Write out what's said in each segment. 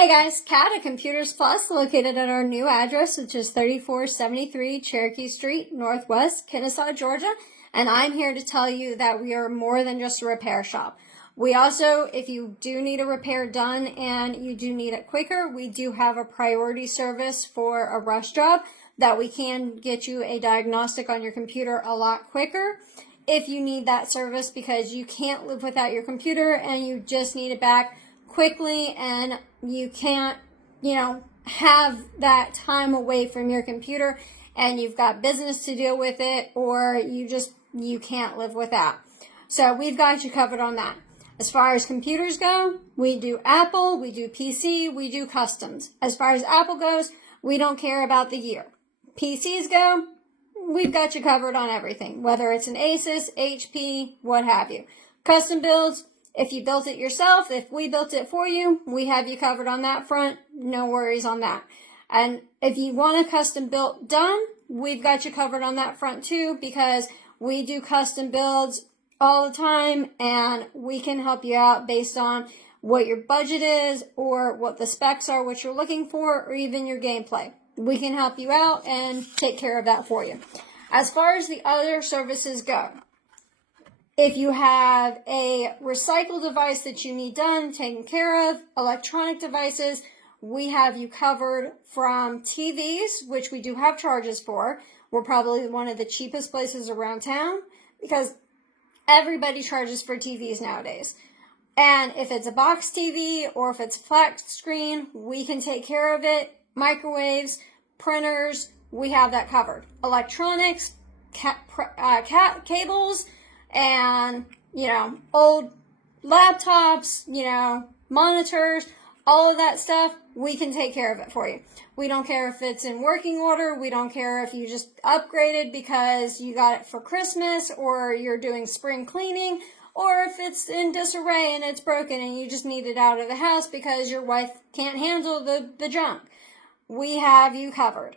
Hey guys, Kat at Computers Plus, located at our new address, which is 3473 Cherokee Street, Northwest, Kennesaw, Georgia. And I'm here to tell you that we are more than just a repair shop. We also, if you do need a repair done and you do need it quicker, we do have a priority service for a rush job that we can get you a diagnostic on your computer a lot quicker. If you need that service because you can't live without your computer and you just need it back quickly and you can't, have that time away from your computer and you've got business to deal with it, or you can't live without. So we've got you covered on that. As far as computers go, we do Apple, we do PC, we do customs. As far as Apple goes, we don't care about the year. PCs go, we've got you covered on everything, whether it's an Asus, HP, what have you. Custom builds, if you built it yourself, if we built it for you, we have you covered on that front. No worries on that. And if you want a custom built done, we've got you covered on that front too, because we do custom builds all the time and we can help you out based on what your budget is or what the specs are, what you're looking for, or even your gameplay. We can help you out and take care of that for you. As far as the other services go, if you have a recycle device that you need done, taken care of, electronic devices, we have you covered from TVs, which we do have charges for. We're probably one of the cheapest places around town because everybody charges for TVs nowadays. And if it's a box TV or if it's flat screen, we can take care of it. Microwaves, printers, we have that covered. Electronics, cables, and, old laptops, monitors, all of that stuff, we can take care of it for you. We don't care if it's in working order. We don't care if you just upgraded because you got it for Christmas or you're doing spring cleaning, or if it's in disarray and it's broken and you just need it out of the house because your wife can't handle the junk. We have you covered.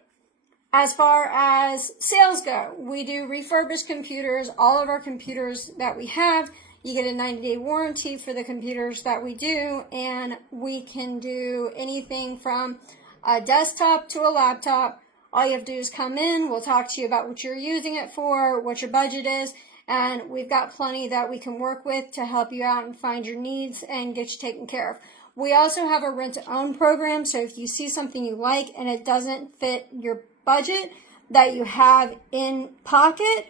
As far as sales go, we do refurbished computers. All of our computers that we have, you get a 90-day warranty for the computers that we do, and we can do anything from a desktop to a laptop. All you have to do is come in, we'll talk to you about what you're using it for, what your budget is, and we've got plenty that we can work with to help you out and find your needs and get you taken care of. We also have a rent-to-own program, so if you see something you like and it doesn't fit your budget that you have in pocket,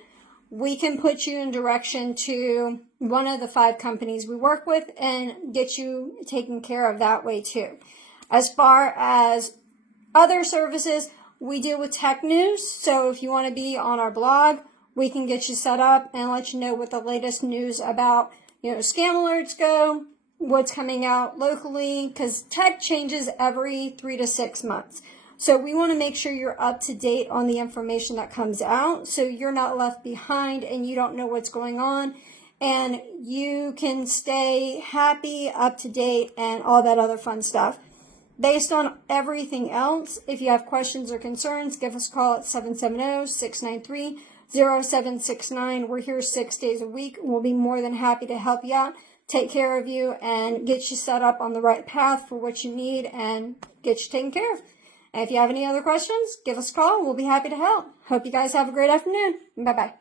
we can put you in direction to one of the 5 companies we work with and get you taken care of that way too. As far as other services, we deal with tech news. So if you want to be on our blog, we can get you set up and let you know what the latest news about, scam alerts go, what's coming out locally, because tech changes every 3 to 6 months. So we want to make sure you're up to date on the information that comes out so you're not left behind and you don't know what's going on, and you can stay happy, up to date, and all that other fun stuff. Based on everything else, if you have questions or concerns, give us a call at 770-693-0769. We're here 6 days a week. We'll be more than happy to help you out, take care of you, and get you set up on the right path for what you need and get you taken care of. And if you have any other questions, give us a call. We'll be happy to help. Hope you guys have a great afternoon. Bye-bye.